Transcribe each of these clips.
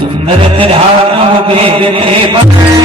सुंदर ध्यान उभे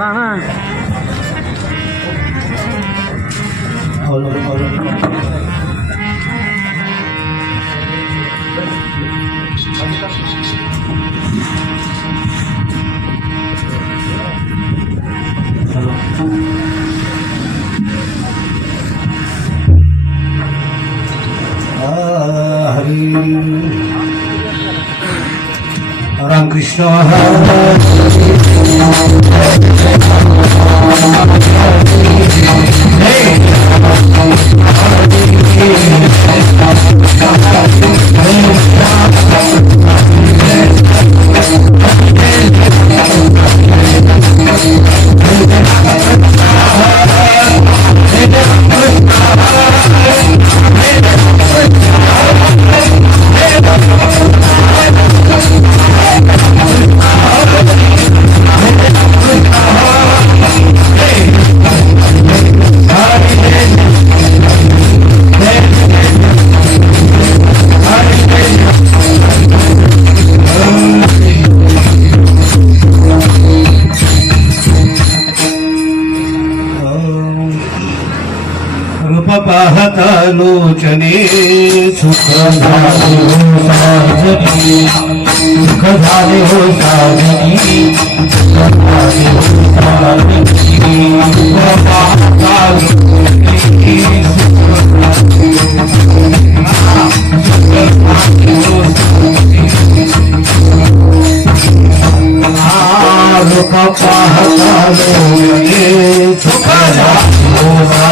थोड़ा ना राम कृष्ण पाहता लोचने सुख झाले हो साजनी सुख झाले हो साजनी सुख झाले हो साजनी पाहता लोचने लोक पाहता लोचने सुख झाले हो साजनी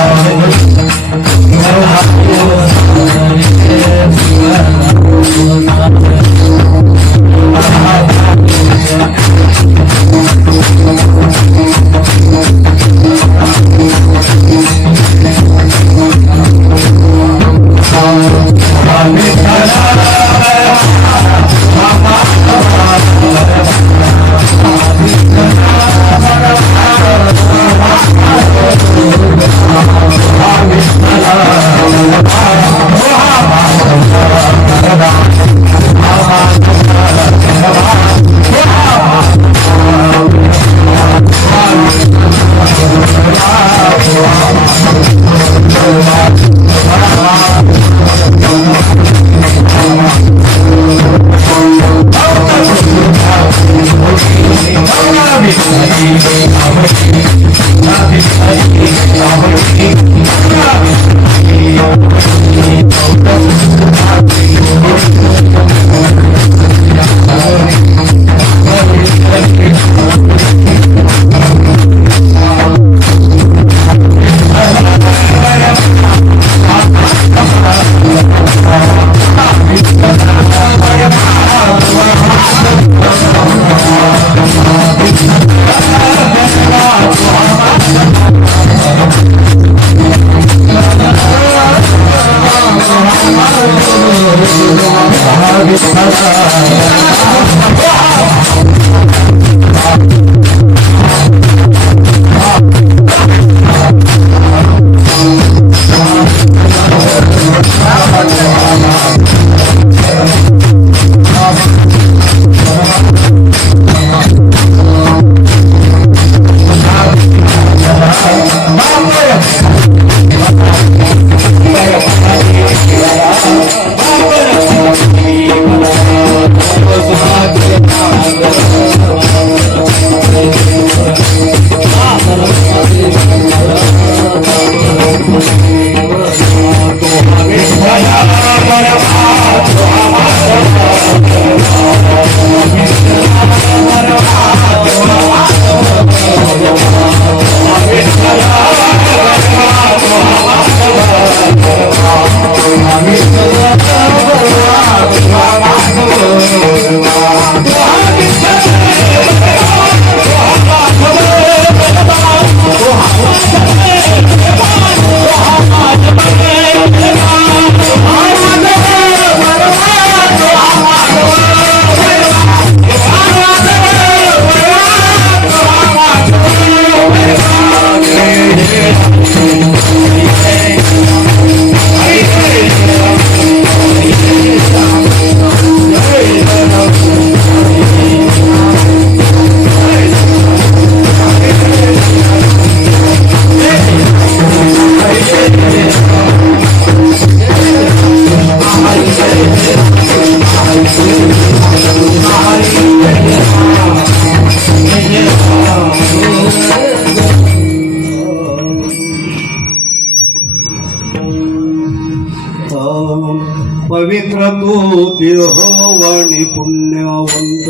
देहवाणी पुण्यवंत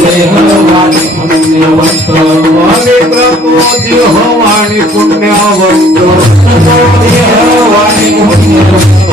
देहवाणी पुण्यवंत वाणी प्रभो देहवाणी पुण्यवंत देहवाणी पुण्यवंत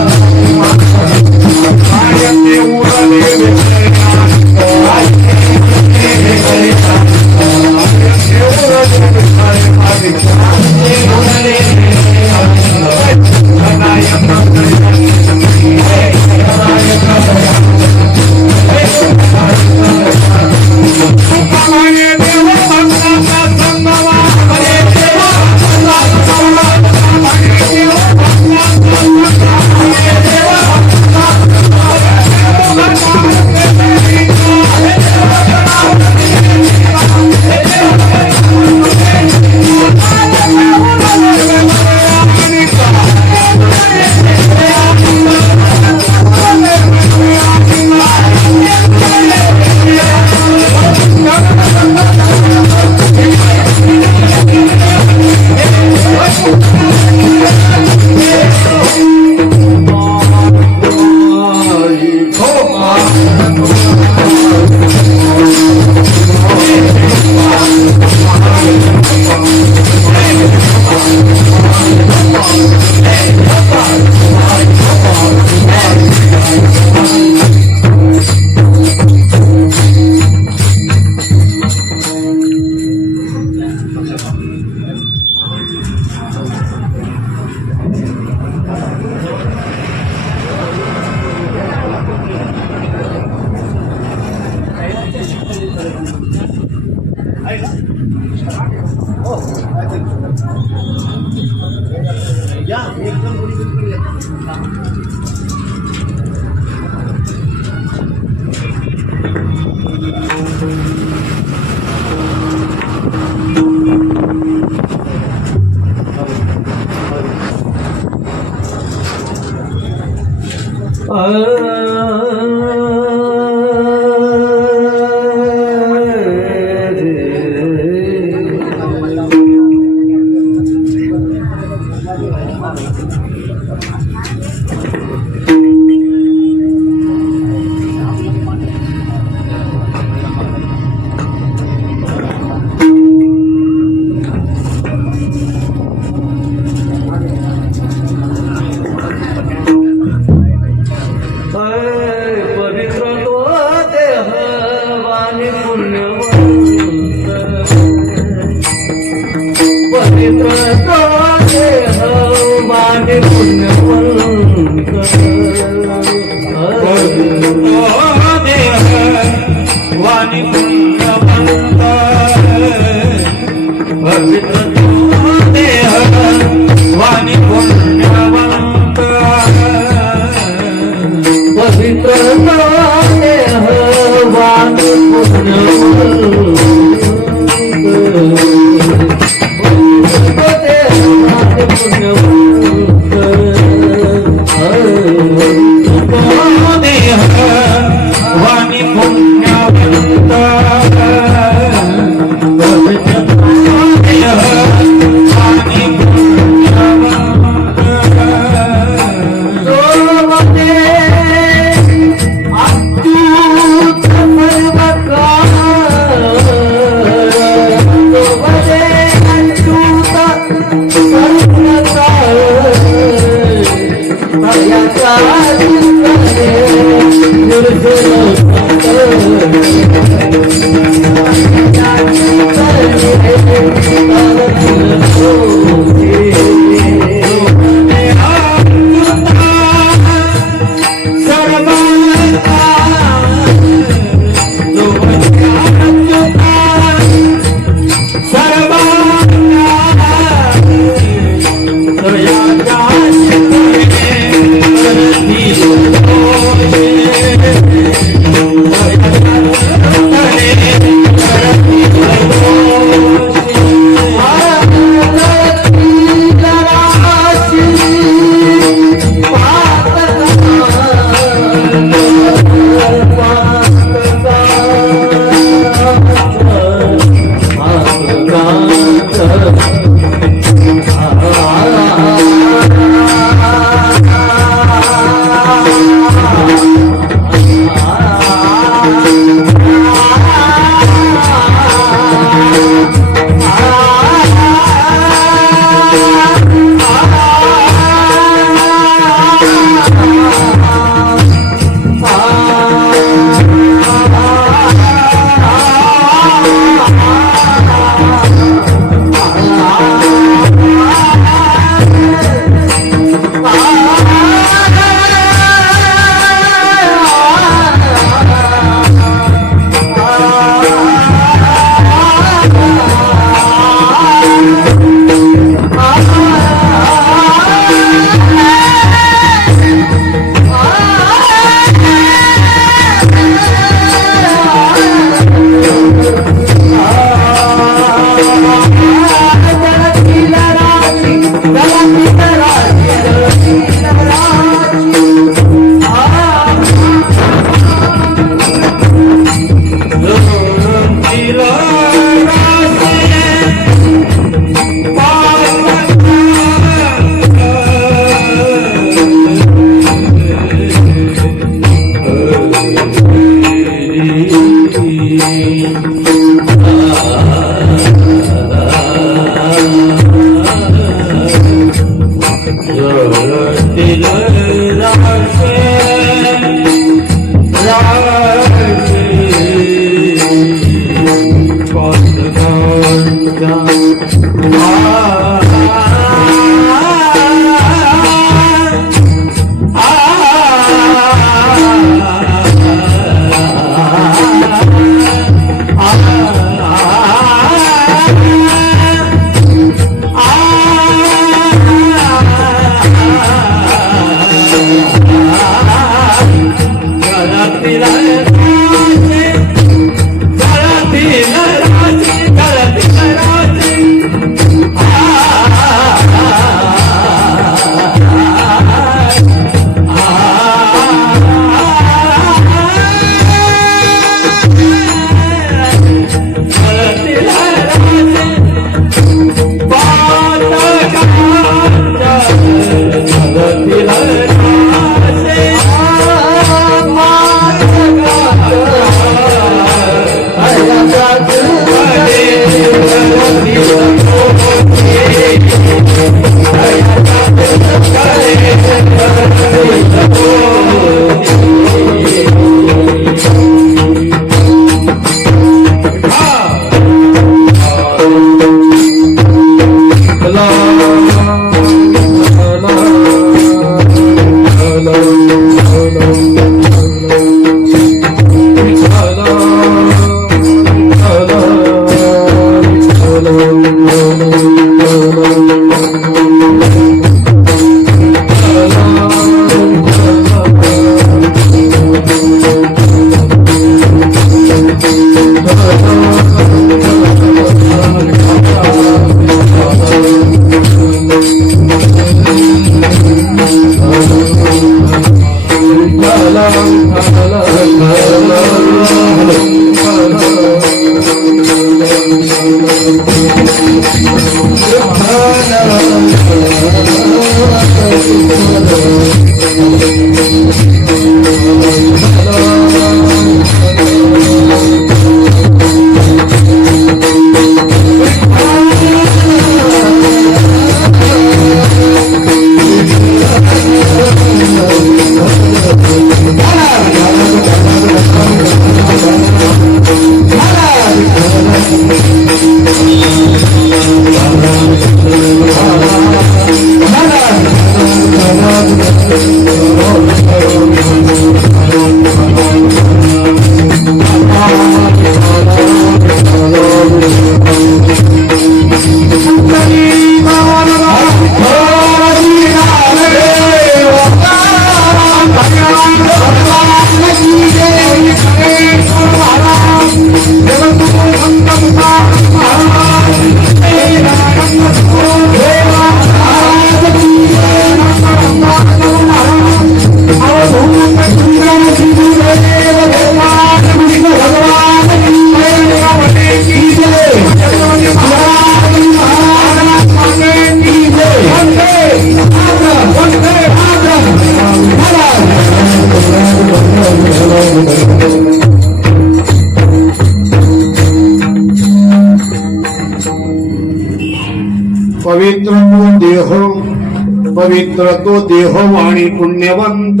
पवित्र तो देह वाणी पुण्यवंत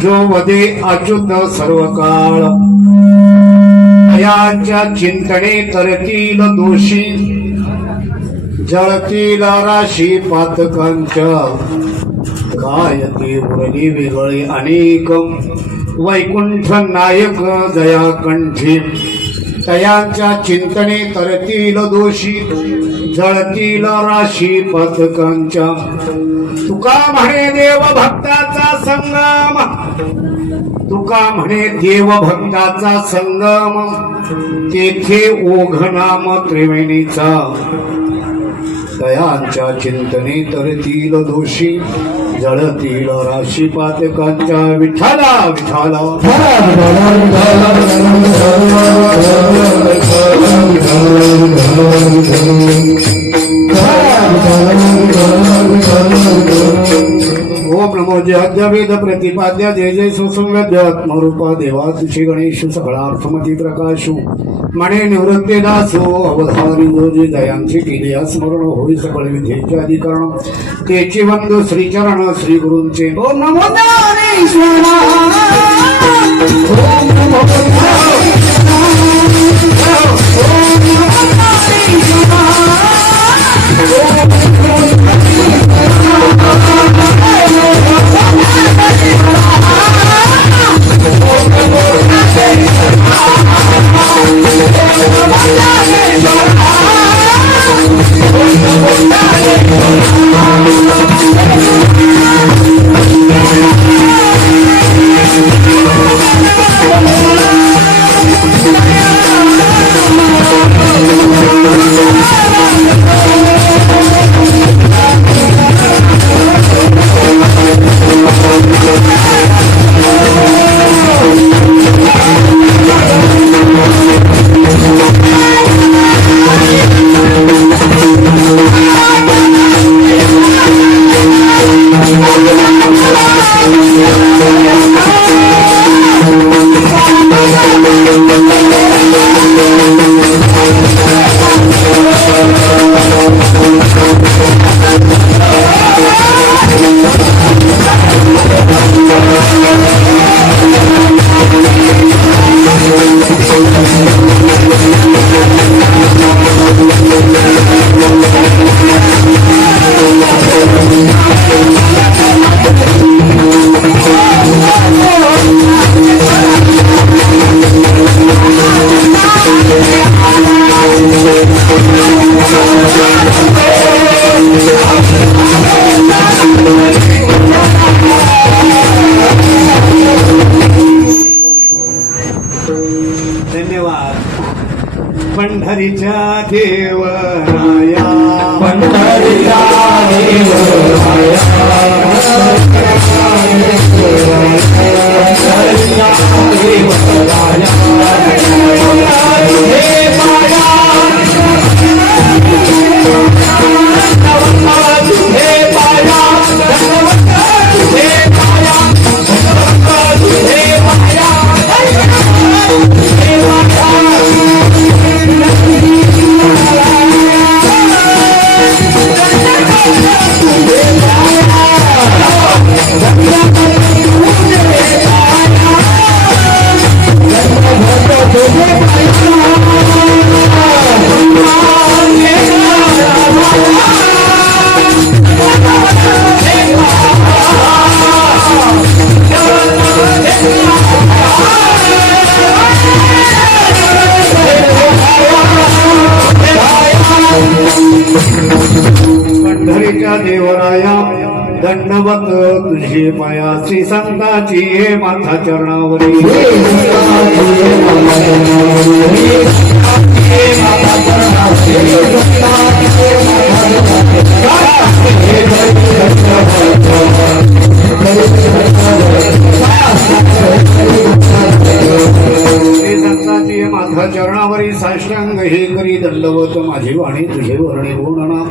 जो वदे अच्युत सर्व काळ याच्या चिंतने करतील दोषी जळतील राशी पातकांच्या गायती मुरली वेगळे अनेक वैकुंठ नायक दयाकंठी तयाच्या चिंतने तरतील दोषी जळतील राशी पथकांच्या तुका म्हणे देव भक्ताचा संगम तुका म्हणे देव भक्ताचा संगम तेथे ओघनाम त्रिवेणीचा दयांच्या चिंतने तरतील दोषी जळतील राशी पातकांच्या विठाला विठाला ओम नमो जय वेद प्रति प्रतिपाद्य जय जय सुसंवेद्य आत्मरूपा देवा तुझे गणेश सगळा अर्थमती प्रकाशू म्हणे निवृत्ती दासो अवधानी जोजी दयांची केली स्मरण होई सकळ विधेचे अधिकरण तेची वंद श्रीचरण श्री गुरूंचे ओम नमो ज्ञानेश्वरा ओम नमो पंढरीच्या देवराया पंढरीच्या देवराया पंढरीच्या देवराया दंडवत तुझे पायाची संताची हे माथा चरणावरी संताची माथा चरणावरी साष्टांग हे करी दंडवत माझी वाणी तुझे वर्णे गुणना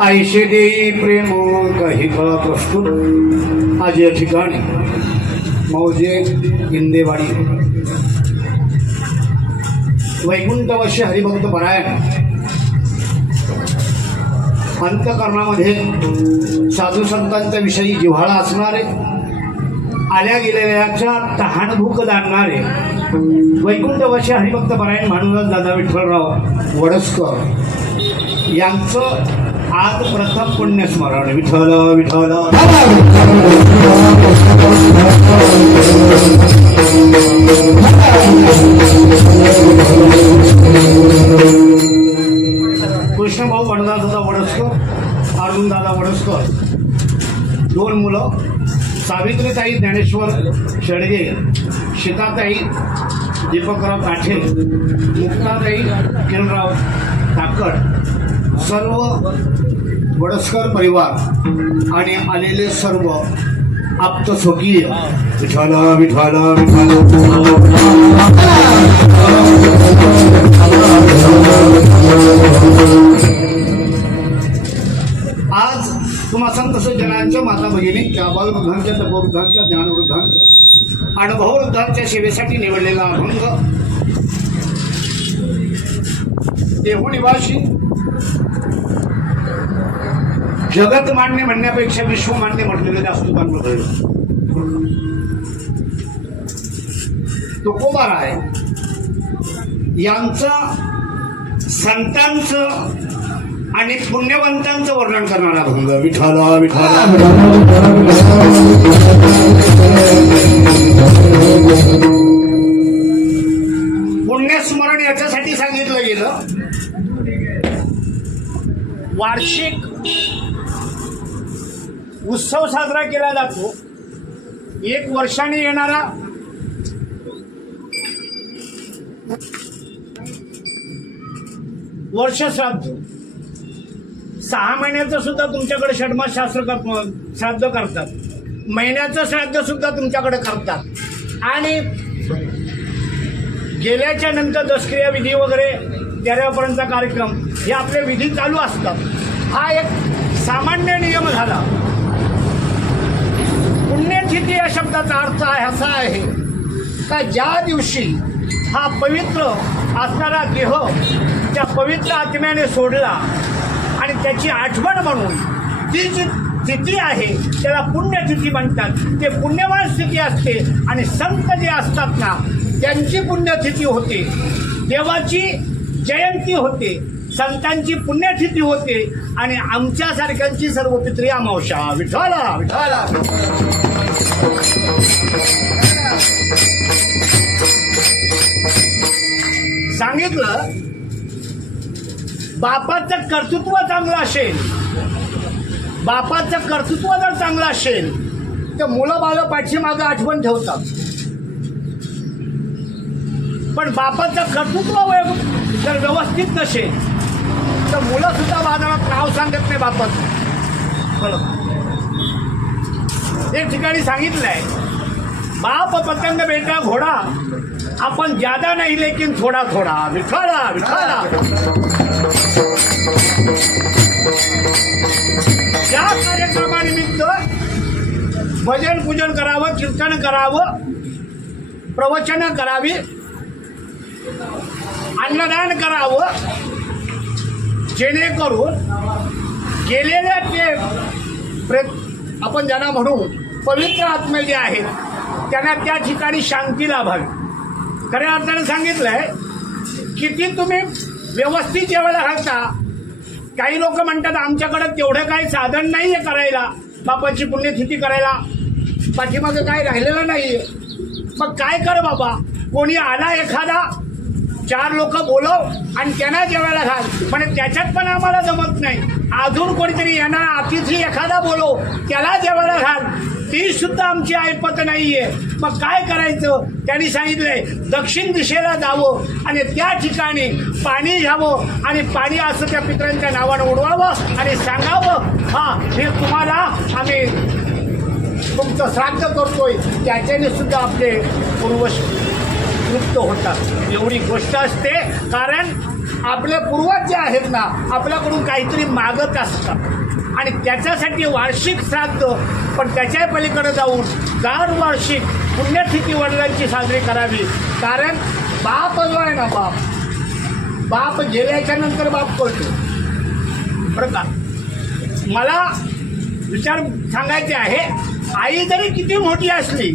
आईशे देई प्रेम काही काळ प्रस्तुत आज या ठिकाणी मौजे इंदेवाडी वैकुंठवश्य हरिभक्त परायण अंतकरणामध्ये साधू संतांच्या विषयी जिव्हाळा असणारे आल्या गेलेल्याच्या तहानभूक जाणणारे वैकुंठवश्य हरिभक्त परायण भानुदास दादा विठ्ठलराव वडसकर यांचं आज प्रथम पुण्यस्मरण विठ्ठल विठ्ठल कृष्णभाऊ भानुदास दादा वडसकर अर्जुन दादा वडसकर दोन मुलं सावित्रीताई ज्ञानेश्वर शेडगे सीताताई दीपकराव काठे मुक्ताताई किरणराव ताकड सर्व वडसकर परिवार आणि आलेले सर्व आप्त स्वकीय विठ्ठल विठ्ठल आज तुम्हा संत जनांच्या माता भगिनी बालवृद्धांच्या तपवृद्धांच्या ज्ञानवृद्ध अनुभव वृद्धांच्या सेवेसाठी निवडलेला अभंग देहू निवासी जगत मान्य म्हणण्यापेक्षा विश्व मान्य म्हटलेलं जास्त चांगलं कळलं. तुकोबाराय यांचं संतांचं आणि पुण्यवंतांचं वर्णन करणारा अभंग विठाला विठाला पुण्यस्मरण याच्यासाठी सांगितलं गेलं. वार्षिक उत्सव साजरा केला जातो. एक वर्षाने येणारा वर्ष श्राद्ध, 6 महिन्याचं सुद्धा तुमच्याकडे षडमास शास्त्र श्राद्ध करतात. महिन्याचं श्राद्ध सुद्धा तुमच्याकडे करतात. आणि गेल्याच्या नंतर दशक्रिया विधी वगैरे 13पर्यंतचा कार्यक्रम हे आपले विधी चालू असतात. हा एक सामान्य नियम झाला. पुण्यतिथी या शब्दाचा अर्थ आहे असा आहे का ज्या दिवशी हा पवित्र असणारा देह त्या पवित्र आत्म्याने सोडला आणि त्याची आठवण म्हणून ती जी तिथी आहे त्याला पुण्यतिथी म्हणतात. ते पुण्यवान स्थिती असते. आणि संत जे असतात ना त्यांची पुण्यतिथी होते, देवाची जयंती होते, संतांची पुण्यतिथी होते आणि आमच्यासारख्यांची सर्व पितरी अमावस्या. विठाला विठाला सांगितलं. बापाचं कर्तृत्व चांगलं असेल, बापाचं कर्तृत्व जर चांगलं असेल तर मुलं बाळ पाठीमागं आठवण ठेवतात. पण बापाचं कर्तृत्व जर व्यवस्थित नसेल तर मुलं सुद्धा बाजारात नाव सांगत नाही बापाचं. एक ठिकाणी सांगितलंय, बाप पतंग बेटा घोडा, आपण ज्यादा नाही लेकिन थोडा थोडा. विठाला विठाला त्या कार्यक्रमानिमित्त भजन पूजन करावं, कीर्तन करावं, प्रवचन करावी, अन्नदान करावं, जेणेकरून गेलेल्या ते आपण ज्यांना म्हणू पवित्र आत्मे जे आहेत त्यांना त्या ठिकाणी शांती लाभावी. खऱ्या अर्थाने सांगितलंय किती तुम्ही व्यवस्थित जेवायला घालता. काही लोक म्हणतात आमच्याकडे तेवढं काही साधन नाही आहे करायला, बापाची पुण्यतिथी करायला, पाठीमागं काय राहिलेलं नाही आहे. मग काय कर बाबा, कोणी आला एखादा 4 लोक बोलव आणि त्यांना जेवायला घाल. पण त्याच्यात पण आम्हाला जमत नाही. अजून कोणीतरी येणार अतिथी एखादा बोलव त्याला जेवायला घाल, ती सुद्धा आमची ऐपत नाहीये. मग काय करायचं? त्यांनी सांगितलंय दक्षिण दिशेला जावं आणि त्या ठिकाणी पाणी घ्यावं आणि पाणी असं त्या पितरांच्या नावानं उडवावं आणि सांगावं हा हे तुम्हाला आम्ही तुमचं श्राद्ध करतोय. त्याच्याने सुद्धा आपले पूर्वज तृप्त होतात. एवढी गोष्ट असते. कारण आपले पूर्वज जे आहेत ना आपल्याकडून काहीतरी मागत असतात आणि त्याच्यासाठी वार्षिक श्राद्ध, पण त्याच्या पलीकडे जाऊन दरवर्षी पुण्यतिथी वडिलांची साजरी करावी. कारण बाप जो आहे ना बाप गेल्याच्या नंतर बाप करतो. बरं का, मला विचार सांगायचे आहे, आई जरी किती मोठी असली,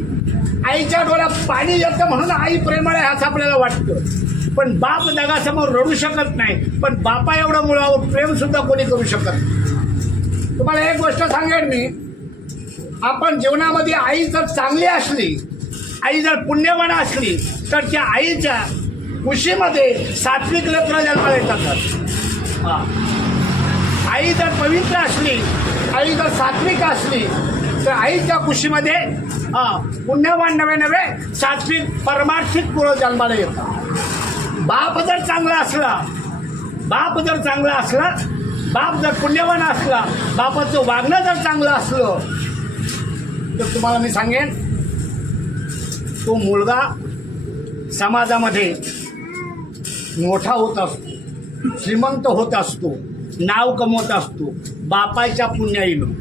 आईच्या डोळ्यात पाणी येतं म्हणून आई प्रेमळ आहे असं आपल्याला वाटतं. पण बाप जगासमोर रडू शकत नाही. पण बापा एवढं मुलावर प्रेम सुद्धा कोणी करू शकत नाही. तुम्हाला एक गोष्ट सांगेन मी, आपण जीवनामध्ये आई जर चांगली असली, आई जर पुण्यवान असली तर त्या आईच्या कुशीमध्ये सात्विक लेकरं जन्माला येतात. आई जर पवित्र असली, आई जर सात्विक असली तर आईच्या कुशीमध्ये पुण्यवान नवे सात्विक परमार्थिक पुरं जन्माला येतात. बाप जर चांगला असला, बाप जर पुण्यवान असला, बापाचं वागणं जर चांगलं असलं तर तुम्हाला मी सांगेन तो मुलगा समाजामध्ये मोठा होत असतो, श्रीमंत होत असतो, नाव कमवत असतो बापाच्या पुण्याईनं.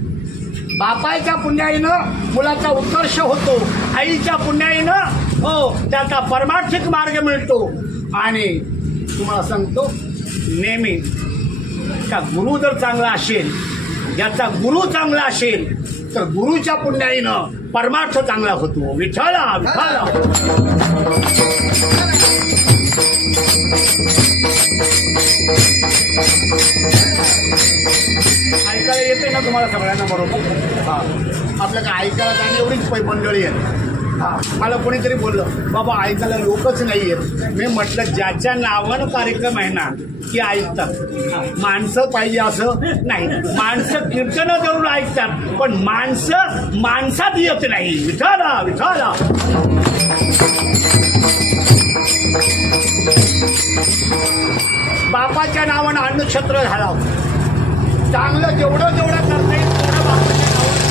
बापाच्या पुण्याईनं मुलाचा उत्कर्ष होतो, आईच्या पुण्याईनं हो त्याचा परमार्थिक मार्ग मिळतो. आणि तुम्हाला सांगतो नेहमी का गुरु जर चांगला असेल, ज्याचा गुरु चांगला असेल तर गुरुच्या पुण्याईनं परमार्थ चांगला होतो. विठ्ठला विठ्ठला. ऐकायला येते ना तुम्हाला सगळ्यांना बरोबर? हा, आपल्याला ऐकायला जाणे एवढीच मंडळी आहे. हा, मला कोणीतरी बोललं बाबा ऐकायला लोकच नाही आहेत. मी म्हटलं ज्याच्या नावानं कार्यक्रम आहे ना की ऐकतात. माणसं पाहिजे असं नाही. माणसं कीर्तनं जरूर ऐकतात, पण माणसं माणसात येत नाही. विठाला विठाला. बापाच्या नावानं अन्नछत्र घालावं. चांगलं जेवढं जेवढं करता येईल तेवढं बापाच्या नावानं.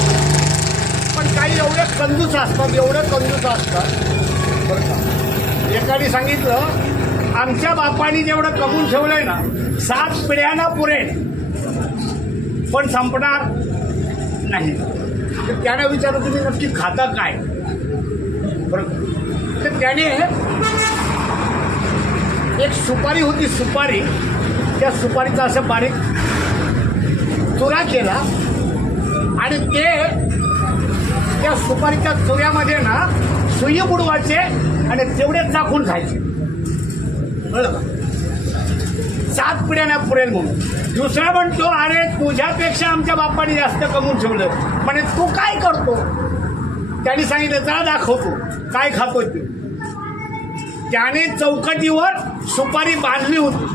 पण काही एवढे कंजूस असतात, एवढे कंजूस असतात बरं का. एकाने सांगितलं आमच्या बापाने जेवढं कमवून ठेवलंय ना 7 पिढ्यांना पुरेल, पण संपणार नाही. तर त्याने विचारलं तुम्ही नक्की खाता काय? बरं, तर त्याने एक सुपारी होती, सुपारी. त्या सुपारीचा असं बारीक चुरा केला आणि ते त्या सुपारीच्या चुऱ्यामध्ये ना सुई बुडवायचे आणि तेवढे चाकून खायचे. कळलं का? 7 पिढ्यांना पुरेल म्हणून. दुसरा म्हणतो अरे तुझ्यापेक्षा आमच्या बापाने जास्त कमवून ठेवलं, म्हणे तू काय करतो? त्यांनी सांगितलं चला दाखवतो काय खातो ते. त्याने चौकटीवर सुपारी बांधली होती.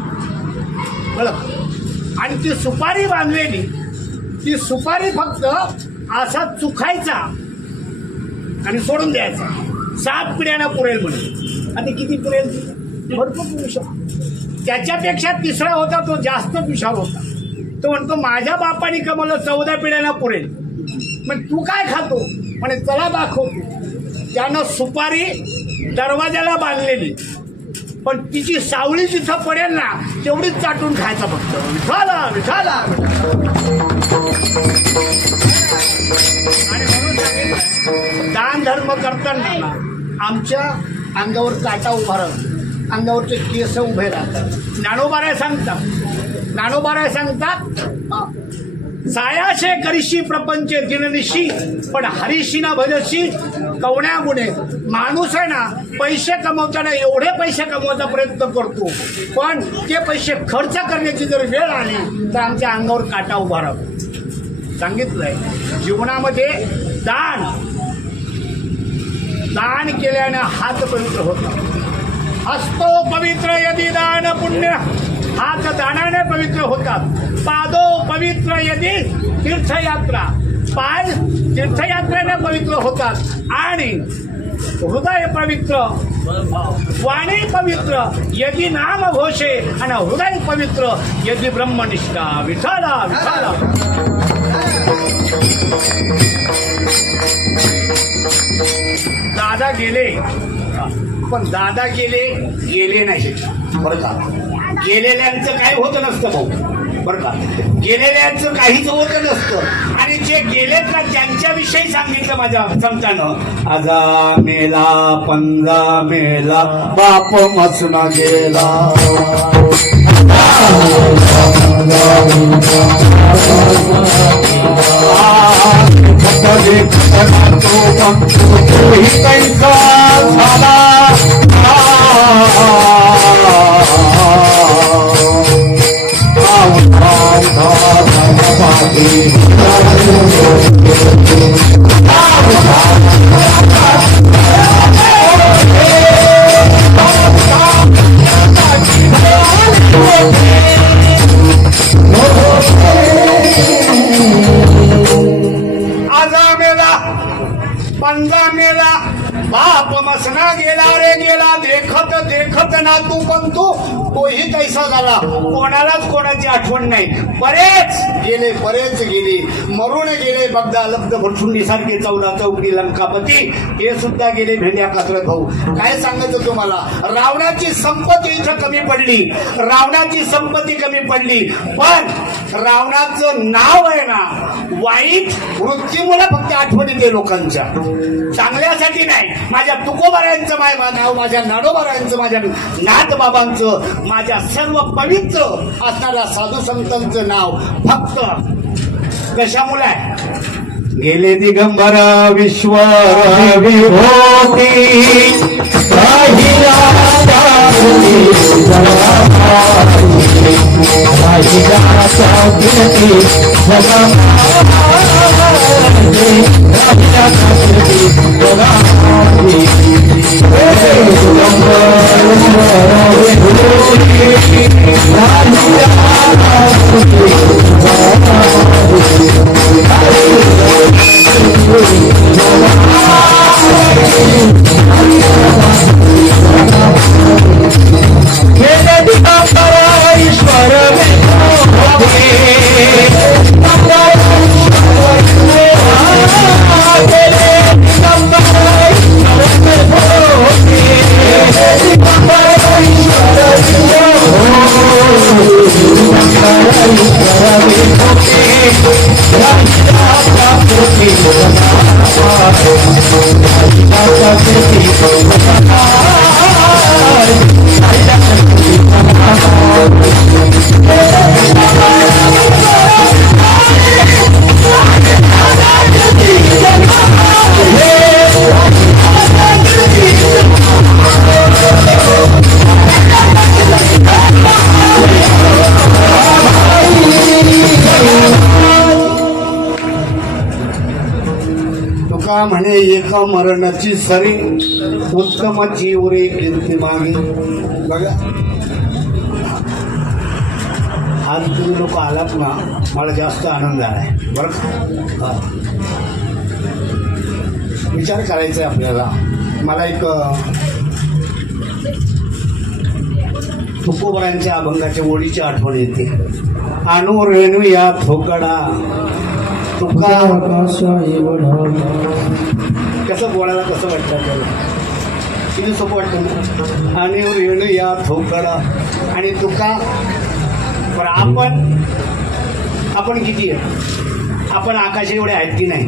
कळलं? आणि ती सुपारी बांधलेली, ती सुपारी फक्त असा चुखायचा आणि सोडून द्यायचा. 7 पिढ्यांना पुरेल म्हणे. आणि किती पुरेल? भरपूर पुरू शकतो. त्याच्यापेक्षा तिसरा होता तो जास्त विशाल होता. तो म्हणतो माझ्या बापाने कमवलं 14 पिढ्यांना पुरेल. मग तू काय खातो? म्हणे चला दाखवतो. त्यानं सुपारी दरवाजाला बांधलेली, पण तिची सावळी जिथं पडेल ना तेवढीच चाटून खायचा फक्त. विठाला विठाला. आणि म्हणून सांगितलं दान धर्म करताना ना आमच्या अंगावर काटा उभा राहतो, अंगावरचे केस उभे राहतात. ज्ञानोबाराय सांगतात सायाशे करीशी प्रपंच दिननिशी, पण हरीशी ना भजशी कवण्या गुणे. माणूस आहे ना पैसे कमवताना एवढे पैसे कमवायचा प्रयत्न करतो, पण ते पैसे खर्च करण्याची जर वेळ आली तर आमच्या अंगावर काटा उभा राहतो. सांगितलंय जीवनामध्ये दान केल्यानं हात पवित्र होता. हस्तो पवित्र यदि दान पुण्य, हात दानाने पवित्र होतात. पादो पवित्र यदि तीर्थयात्रा, पाय तीर्थयात्रेने पवित्र होतात. आणि हृदय पवित्र, वाणी पवित्र यदि नाम घोषे, आणि हृदय पवित्र यदि ब्रह्मनिष्ठा. विठाला विठाला. दादा गेले, पण दादा गेले नाही बरं का. गेलेल्यांचं काय होत नसतं भाऊ बरं का. गेलेल्यांचं काहीच होत नसतं. आणि जे गेलेत ना त्यांच्याविषयी सांगितलं माझ्या संतानं. आजा मेला पंजा मेला बाप मसना गेला. झाला पंजा मेला बाप मसना गेला रे गेला. देखत देखत ना तू पण तोही कैसा झाला. कोणालाच कोणाची आठवण नाही. बरेच गेले मरून गेले. बगदा लब्ध भरसुंडी सारखे चौदा चौकडी लंकापती हे सुद्धा गेले. भेंड्या कात्रत भाऊ काय सांगायचं तुम्हाला. रावणाची संपत्ती इथं कमी पडली पण रावणाचं नाव आहे ना वाईट वृत्तीमुळे फक्त आठवणी ते लोकांच्या चांगल्यासाठी नाही. माझ्या तुकोबारायांचं नाव, माझ्या नाडोबारायांचं, माझ्या नाथबाबांचं, माझ्या सर्व पवित्र असणाऱ्या साधू संतांचं नाव फक्त कशामुळे आहे. गेले दिगंबर विश्वर विभूती म्हणे एका मरणाची सरी उत्तमाची उरे कीर्ती मागे. बघा आज तुम्ही लोक आलात ना मला जास्त आनंद आहे बरं का. विचार करायचा आहे आपल्याला. मला एक तुकोबारायांच्या अभंगाच्या ओळीची आठवण येते. आणू रेणू या थोकडा तुका कसं बोलायला कसं वाटतं आपल्याला. किती सोपं वाटतं ना. आणि रेणू या थोकडा आणि तुका. पण आपण किती आहे. आपण आकाश एवढे आहेत की नाही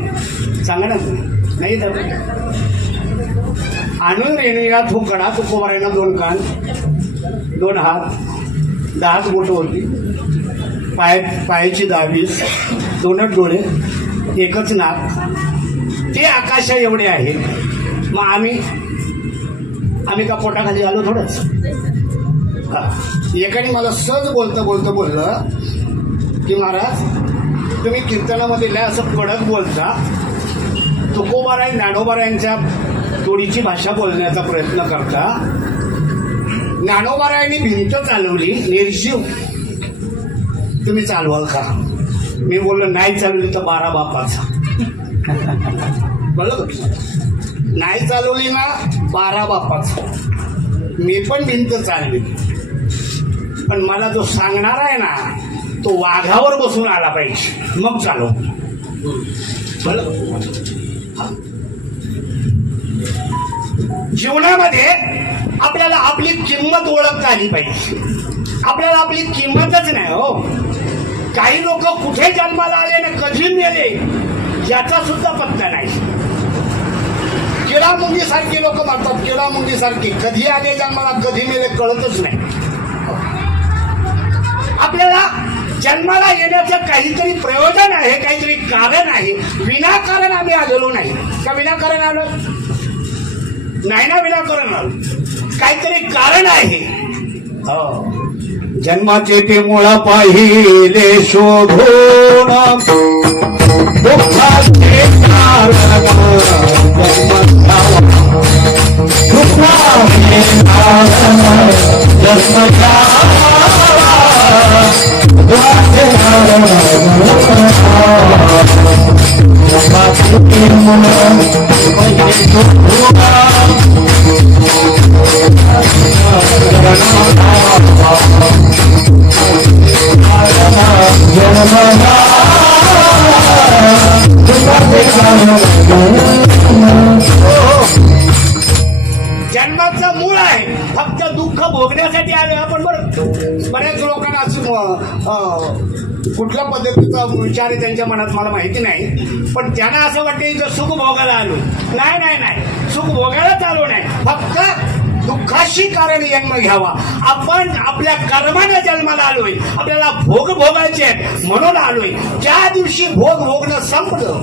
सांगा ना तुम्ही. नाही तर आणून रेणू या थोकडा. तुकोबारायांना 2 कान 2 हात 10 बोटं होती. पायाची 22 2 डोळे 1 नाक. ते आकाशा एवढे आहे. मग आम्ही का पोटाखाली आलो थोडंच. एकाने मला सहज बोललं की महाराज तुम्ही कीर्तनामध्ये लय असं कडक बोलता. तुकोबाराय ज्ञानोबारायांच्या तोडीची भाषा बोलण्याचा प्रयत्न करता. ज्ञानोबारायांनी भिंत चालवली निर्जीव. तुम्ही चालवाल का. मी बोललो नाही चालवली तर 12 बापाचा. बोललो नाही चालवली ना 12 बापाचा. मी पण भिंत चालली पण मला जो सांगणार आहे ना तो वाघावर बसून आला पाहिजे मग चालव. जीवनामध्ये आपल्याला आपली किंमत ओळखता आली पाहिजे. आपल्याला आपली किंमतच नाही हो. काही लोक कुठे जन्माला आले ना कधी मेले याचा सुद्धा पत्ता नाही. किडामुंगी सारखी लोक म्हणतात. किडामुंगी सारखी कधी आले जन्माला कधी मेले कळतच नाही. आपल्याला जन्माला येण्याचं काहीतरी प्रयोजन आहे काहीतरी कारण आहे. विनाकारण आम्ही आलेलो नाही का. विनाकारण आलो नाही ना. विनाकारण आलो काहीतरी कारण आहे. हो जन्माचे ते मुळा पाहिले शोधून दुःखाचे कारण जन्म जन्माचं मूळ आहे, फक्त दुःख भोगण्यासाठी आलो आपण. बरं, बऱ्याच लोकांना असं कुठल्या पद्धतीचा विचार आहे त्यांच्या मनात मला माहिती नाही, पण त्यांना असं वाटतं इथं सुख भोगायला आलो. नाही नाही नाही, सुख भोगायलाच आलो नाही, फक्त दुःखाशी कारण जन्म घ्यावा. आपण आपल्या कर्माने जन्माला आलोय, आपल्याला भोग भोगायचे आहेत म्हणून आलोय. ज्या दिवशी भोग भोगणं संपलं,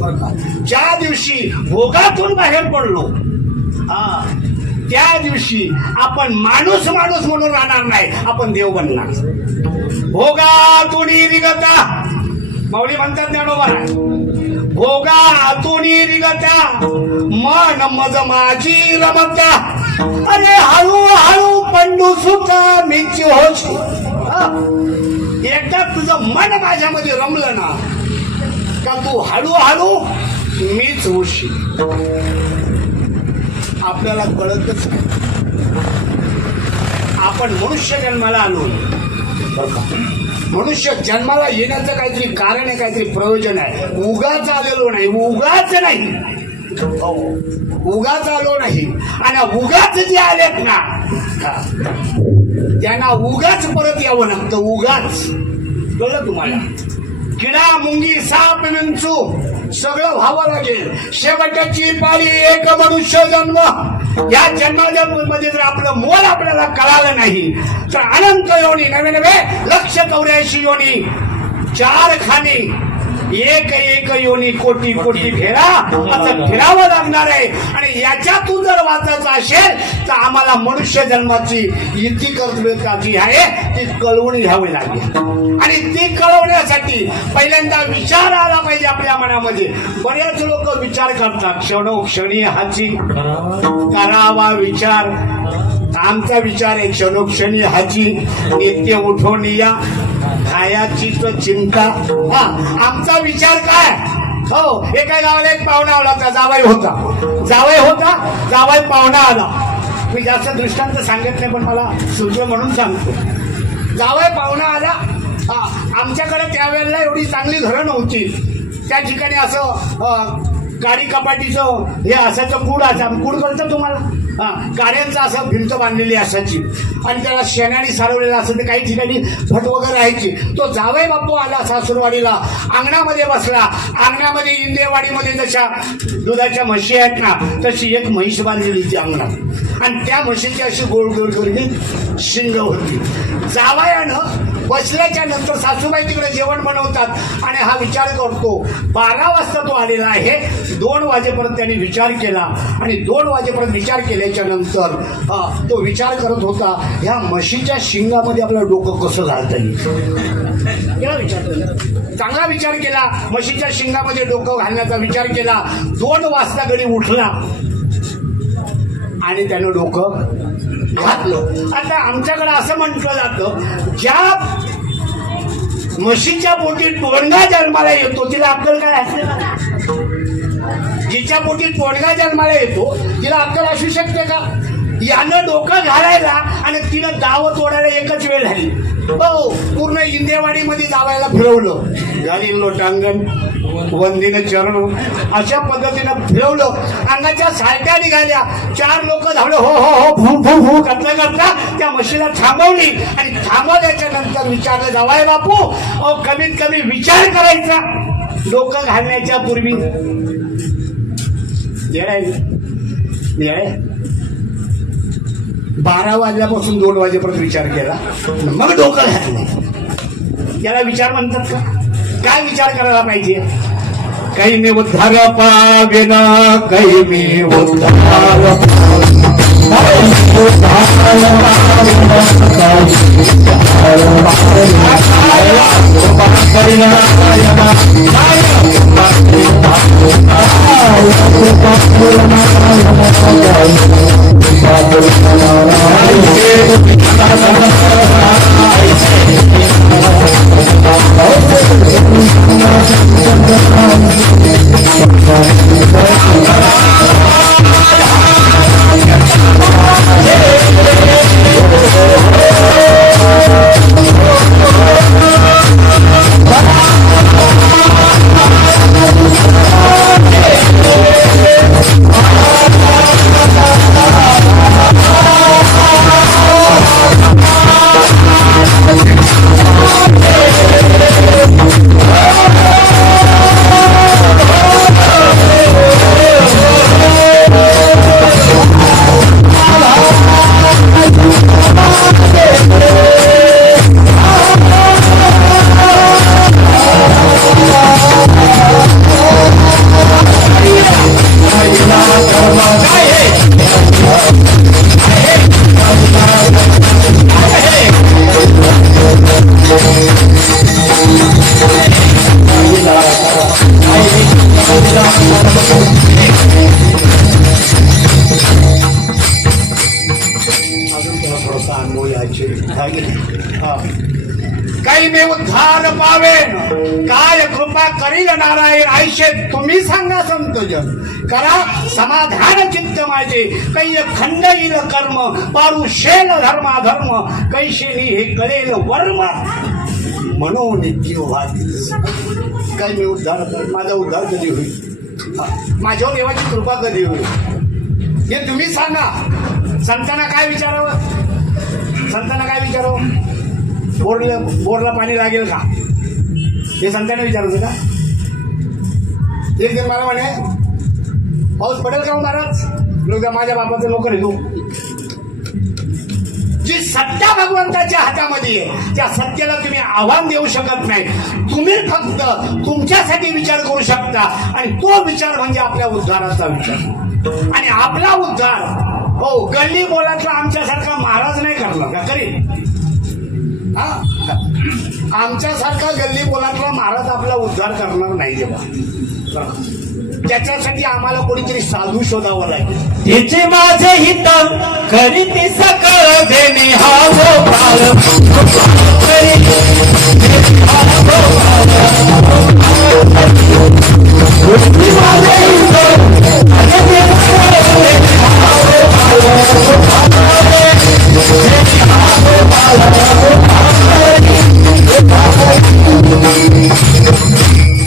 बरं का, ज्या दिवशी भोगातून बाहेर पडलो, हा, त्या दिवशी आपण माणूस माणूस म्हणून राहणार नाही, आपण देव बनणार. भोगातून निघता, माऊली म्हणतात ज्ञानोबा, भोगातून निघता मन मज माझी रमता, अरे हळूहळू पंडू सुद्धा मीच होश. एकदा तुझं मन माझ्यामध्ये रमलं ना का तू हळूहळू मीच होशील. आपल्याला कळतच नाही, आपण मनुष्य जन्माला आलो. मनुष्य जन्माला येण्याचं काहीतरी कारण आहे, काहीतरी प्रयोजन आहे. उगाच आलेलो नाही, उगाच नाही, उगाच आलो नाही. आणि उगाच जे आलेत ना त्यांना उगाच परत यावं लागतं. उगाच, कळलं तुम्हाला? किडा मुंगी साप विंचू सगळं व्हावं लागेल. शेवटची पाळी एक मनुष्य जन्म. या जन्मामध्ये जर आपलं मोल आपल्याला कळालं नाही तर अनंत योनी, नवे नवे 184 योनी, 4 खाणी, एक एक योनी, कोटी कोटी फेरा असं फिरावं लागणार आहे. आणि याच्यातून जर वाचायचं असेल तर आम्हाला मनुष्य जन्माची इति कर्तव्यता जी आहे ती कळवून घ्यावी लागेल. आणि ती कळवण्यासाठी पहिल्यांदा विचार आला पाहिजे आपल्या मनामध्ये. बरेच लोक विचार करतात, क्षणोक्षणी हाची करावा विचार. आमचा विचार आहे क्षणोक्षणी हाची, नित्य उठून या खायाची तो चिंता. हा, आमचा विचार काय? हो, एका गावाला एक पाहुणा आला होता, जावई होता, जावई पाहुणा आला. मी जास्त दृष्टांत सांगत नाही, पण मला सुचलं म्हणून सांगतो. जावई पाहुणा आला. आमच्याकडे त्यावेळेला एवढी चांगली घरं नव्हती. त्या ठिकाणी असं गाडी कपाटीचं हे असायचं, कूड असायचं. कूड कळतं तुम्हाला? गाड्यांचं असं भिंत बांधलेली असायची आणि त्याला शेणाने सारवलेलं असायचं. काही ठिकाणी फट वगैरे राहायची. तो जावई बापू आला सासूरवाडीला, अंगणामध्ये बसला. अंगणामध्ये इंदेवाडीमध्ये जशा दुधाच्या म्हशी आहेत ना तशी एक म्हैस बांधलेली ती अंगणात, आणि त्या म्हशीची अशी गोल गोल करून शिंग होती. जावयानं बसल्याच्या नंतर सासूबाई तिकडे जेवण बनवतात आणि हा विचार करतो. 12 वाजता तो आलेला आहे. 2 वाजेपर्यंत त्याने विचार केला आणि 2 वाजेपर्यंत विचार केल्याच्या नंतर तो विचार करत होता, ह्या म्हशीच्या शिंगामध्ये आपलं डोकं कसं घालता येईल. चांगला विचार केला. म्हशीच्या शिंगामध्ये डोकं घालण्याचा विचार केला. 2 वाजता गडी उठला आणि त्यानं डोकं घातलं. आता आमच्याकडे असं म्हटलं जातं, ज्या म्हशीच्या पोटी टोणगा जन्माला येतो तिला अक्कल काय असते ना? जिच्या पोटी टोणगा जन्माला येतो तिला अक्कल असू शकते का? यानं डोकं घालायला आणि तिनं दाव तोडायला एकच वेळ झाली. हो, पूर्ण इंदेवाडीमध्ये जावायला फिरवलं. घाली लोटांगण, वंदीने चरण, अशा पद्धतीनं फिरवलं. अंगाच्या सारख्या निघाल्या. 4 लोक धावलं. हो हो हो, फू फू फू करता करता त्या म्हशीला थांबवली आणि थांबवल्याच्या नंतर विचारलं, जावाय बापू, कमीत कमी विचार करायचा डोकं घालण्याच्या पूर्वी. येडाय 12 वाजल्यापासून 2 वाजेपर्यंत विचार केला, मग डोकं घातलं. याला विचार म्हणतात का? काय विचार करायला पाहिजे? काही मी उद्धार पावेना, काही मी उद्धार Thank you. याचे हा काही मी उद्धार पावेन काय कृपा करील नारायण आयशे तुम्ही सांगा संतजन करा समाधान चित्त माझे काही खंड येईल कर्म पारू शेल धर्माधर्म कैशेनी हे कळेल वर्म म्हणून जीवातील काही मी उद्धार माझा उद्धार कधी होईल माझ्यावर देवाची कृपा कधी होईल हे तुम्ही सांगा संतांना काय विचारावं बोरला पाणी लागेल का हे संतांना विचारायचं का एक दिन मला म्हणे पाऊस पडेल का हो महाराज लोक माझ्या बापाचं नोकर आहे तू जी सत्ता भगवंताच्या हातामध्ये आहे त्या सत्तेला तुम्ही आव्हान देऊ शकत नाही तुम्ही फक्त तुमच्यासाठी विचार करू शकता आणि तो विचार म्हणजे आपल्या उद्धाराचा विचार आणि आपला उद्धार हो गल्ली बोलातला आमच्यासारखा महाराज नाही करणार का करेल हा आमच्यासारखा गल्ली बोलातला महाराज आपला उद्धार करणार नाही जेव्हा त्याच्यासाठी आम्हाला कोणीतरी साधू शोधावं लागेल तिचे माझे हित करीती सकळ देणे हा गोपाल तिचे माझे हित करीती सकळ देणे हा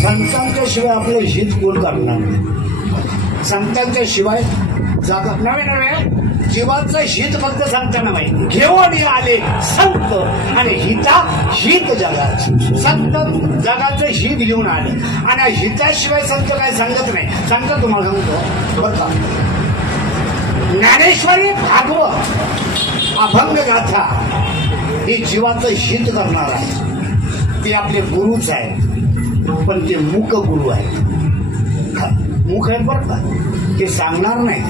संतांच्या शिवाय आपलं हित कोण करणार नाही संतांच्या शिवाय जागा नवे नवे जीवाचं हित फक्त संतांना माहिती घेऊन आले संत आणि हित जगात संत जगाचं हित घेऊन आले आणि हिताशिवाय संत काय सांगत नाही सांगतो तुम्हाला सांगतो बरं का ज्ञानेश्वरी भागवत अभंग गाथा हे जीवाचं हित करणार आहे ते आपले गुरुच आहेत पण ते मूक गुरु आहेत मूक आहेत बरं का ते सांगणार नाही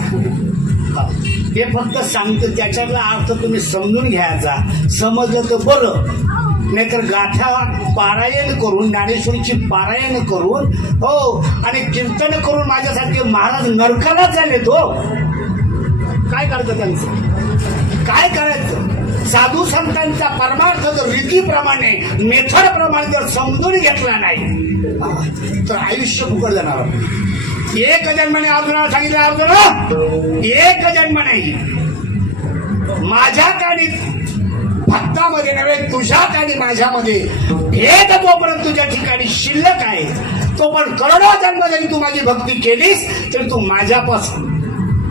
ते फक्त सांगतं त्याच्यातला अर्थ तुम्ही समजून घ्यायचा समजलं तर बरं नाहीतर गाथा पारायण करून ज्ञानेश्वरीची पारायण करून हो आणि कीर्तन करून माझ्यासारखे महाराज नरकाला चालले तो काय करतं त्यांचं काय करायचं साधू संतांचा परमार्थ जर रीतीप्रमाणे मेथडप्रमाणे जर समजून घेतला नाही तर आयुष्य फुकट जाणार एक जन्माने अर्जुनाला सांगितलं अर्जुन एक जन्म नाही माझ्यात आणि भक्तामध्ये नव्हे तुझ्यात आणि माझ्यामध्ये भेद जोपर्यंत तुझ्या ठिकाणी शिल्लक आहे तो पण करोडो जन्म जरी तू माझी भक्ती केलीस तरी तू माझ्यापासून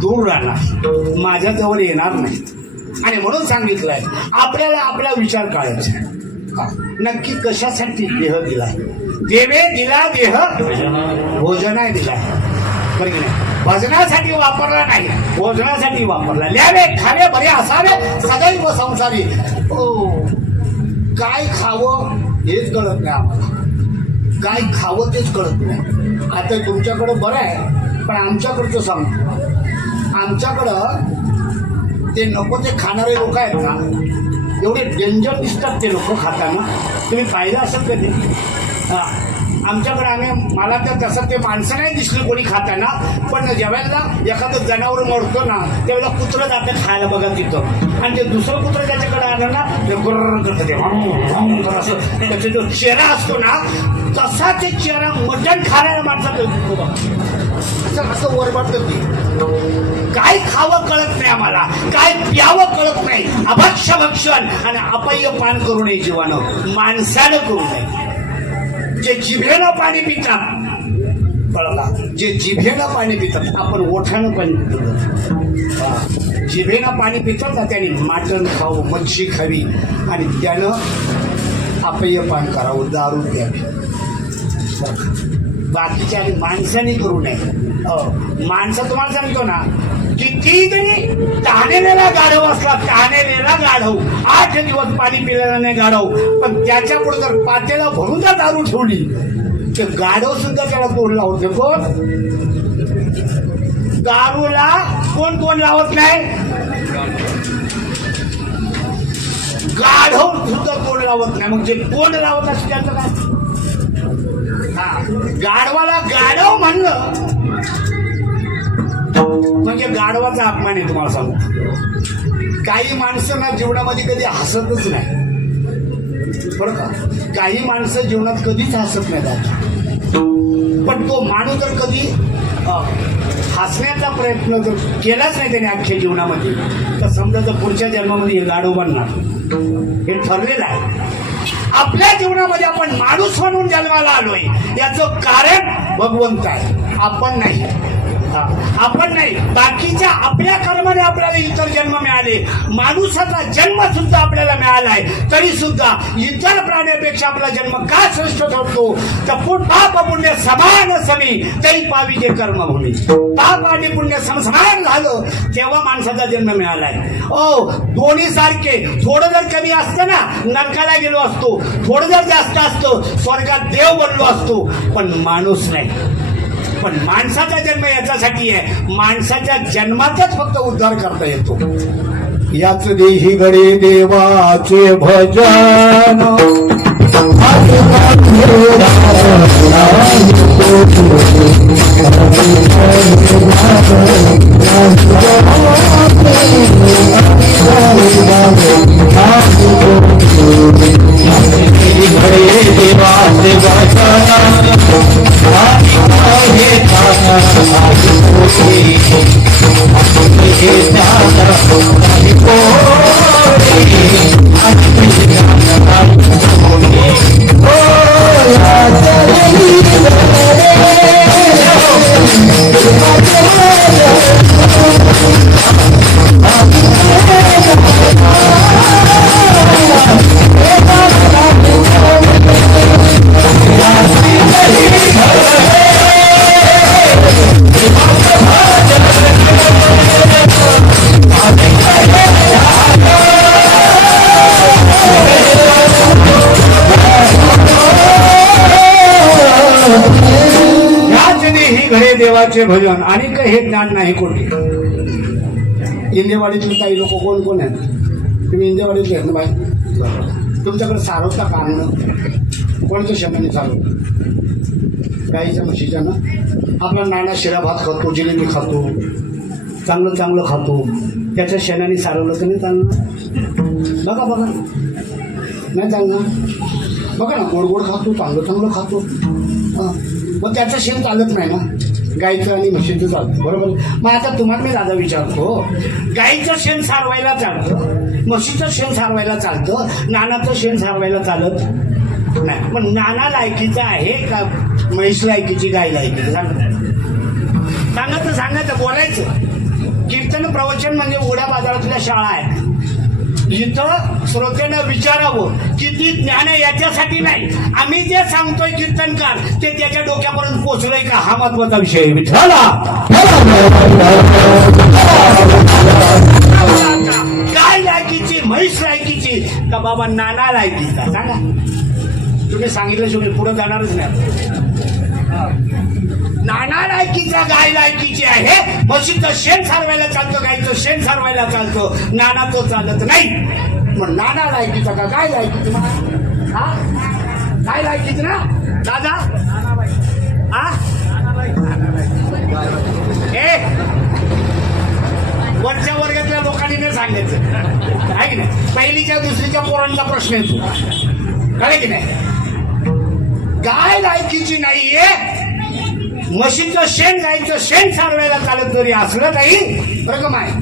दूर राहणार माझ्याजवळ येणार नाही आणि म्हणून सांगितलंय आपल्याला आपला विचार करायचा नक्की कशासाठी देह दिला देवे दिला देह भोजनाय दिला भजनासाठी वापरला नाही भोजनासाठी वापरला ल्यावे खावे बरे असावे सदैव संसारी काय खावं हेच कळत नाही आम्हाला काय खावं तेच कळत नाही आता तुमच्याकडं बरं आहे पण आमच्याकडचं सांगतो आमच्याकडं ते नको ते खाणारे लोक आहेत ना एवढे डेंजर दिसतात ते लोक खाताना तुम्ही पाहिलं असेल कधी आमच्याकडे मला तर तसं ते माणसं नाही दिसली कोणी खाताना पण ज्यावेळेला एखादं जनावर मरतो ना त्यावेळेला कुत्रं जातं खायला बघा तिथं आणि ते दुसरं कुत्रं त्याच्याकडे आलं ना ते गुर्र करतं ते असं त्याचा जो चेहरा असतो ना तसा ते चेहरा मटण खाणाऱ्या माणसाचं असं वरबडतं ते काय खावं कळत नाही आम्हाला काय प्यावं कळत नाही अभक्ष भक्षण आणि अपय्य पान करू नये जीवानं माणसानं करू नये जे जिभेनं पाणी पितात कळला जे जिभेनं पाणी पितात आपण ओठानं पाणी पितो जिभेनं पाणी पितात ना त्याने मटण खावं मच्छी खावी आणि त्यानं अपय्य पान करावं दारू द्यावी बाकीच्या आणि माणसाने करू नये माणसं तुम्हाला सांगतो ना किती तरी तहानेलेला गाढव असला तहानेलेला गाढव 8 दिवस पाणी पिलेला नाही गाढव पण त्याच्या पुढे जर पातेला भरून जर दारू ठेवली तर गाढव सुद्धा त्याला तोड लावत कोण दारूला कोण तोंड लावत नाही गाढव सुद्धा तोंड लावत नाही मग जे तोंड लावत असते त्याचं काय गाढवाला गाढव म्हणलं म्हणजे गाढवाचा अपमान आहे तुम्हाला सांगू काही माणसं ना जीवनामध्ये कधी हसतच नाही, बरं का. काही माणसं जीवनात कधीच हसत नाही जात, पण तो माणूस जर कधी हसण्याचा प्रयत्न जर केलाच नाही त्याने अख्ख्या जीवनामध्ये, तर समजा जर पुढच्या जन्मामध्ये हे गाढव बनणार, हे ठरलेलं आहे. आपल्या जीवनामध्ये आपण माणूस म्हणून जन्माला आलोय याचं कारण भगवंत आहे, आपण नाही. आपण नाही, बाकीच्या आपल्या कर्माने आपल्याला इतर जन्म मिळाले. माणूसाचा जन्म सुद्धा आपल्याला मिळालाय, तरी सुद्धा इतर प्राण्यापेक्षा आपला जन्म का श्रेष्ठ ठरतो, तर पाप पुण्य समान समी तरी पावी जे कर्म भूमी. पाप आणि पुण्य समान झालं तेव्हा माणसाचा जन्म मिळालाय. दोन्ही सारखे. थोडं जर कमी असतं ना नरकाला गेलो असतो, थोडं जर जास्त असतं स्वर्गात देव बनलो असतो, पण माणूस नाही. पण माणसाचा जन्म याच्यासाठी आहे, माणसाच्या जन्माचाच फक्त उद्धार करता येतो. याच देही गडे देवाचे भजन, देवाचे भजन. आणि काही हे ज्ञान नाही कोणी. इंदेवाडीतले काही लोक कोण कोण आहेत, तुम्ही इंदेवाडीतले आहेत ना बाई, तुमच्याकडे सारवता का आणणं, कोणत्या शेणाने सारवतं, गाईच्या म्हशीच्या ना. आपला नाना शिरा भात खातो, जिलेबी खातो, चांगलं चांगलं खातो, त्याच्या शेणाने सारवलं तर नाही चांगलं. बघा बघा, नाही चांगलं. बघा ना, गोड गोड खातो, चांगलं चांगलं खातो, मग त्याचं शेण चालत नाही ना, गाईचं आणि म्हशीचं चालतं, बरोबर. मग आता तुम्हाला मी दादा विचारतो, गाईचं शेण सारवायला चालतं, म्हशीचं शेण सारवायला चालतं, नानाचं शेण सारवायला चालत नाही. पण नाना लायकीचं आहे का म्हैस लायकीची, गाय लायकीची? सांगायचं बोलायचं. कीर्तन प्रवचन म्हणजे उघड्या बाजारातल्या शाळा आहेत. इथं श्रोत्यांना विचारावं किती ज्ञान आहे याच्यासाठी नाही, आम्ही जे सांगतोय कीर्तनकार ते त्याच्या डोक्यापर्यंत पोहोचलंय का हा महत्वाचा विषय. गाय लायकीची, म्हैस लायकीची का बाबा नाना लायकीचा? सांगा. तुम्ही सांगितल्याशिवाय पुढे जाणारच नाही. नाना लायकीचा गाय लायकीची आहे. म्हशीचं शेण सारवायला चालतं, गायचं शेण सारवायला चालतं, नानाचं चालत नाही. मग नाना लायकीचा का गाय लायकीची? गाय लायकीची ना दादा? वरच्या वर्गातल्या लोकांनी नाही सांगायचं, आहे की नाही. पहिलीच्या दुसरीच्या पोरांचा प्रश्न येतो, कळे की नाही. गाय लायकीची नाहीये, म्हशीचं शेण गायचं शेण सारवायला चालत जरी असलं काही रकम आहे,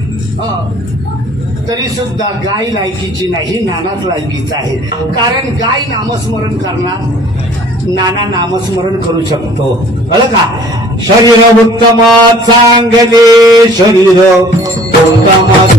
तरी सुद्धा गाय लायकीची नाही, नानाच लायकीचा आहे. कारण गाय नामस्मरण करणार, नाना नामस्मरण करू शकतो, कळलं का. शरीर उत्तम चांगले, शरीर उत्तम चांगले,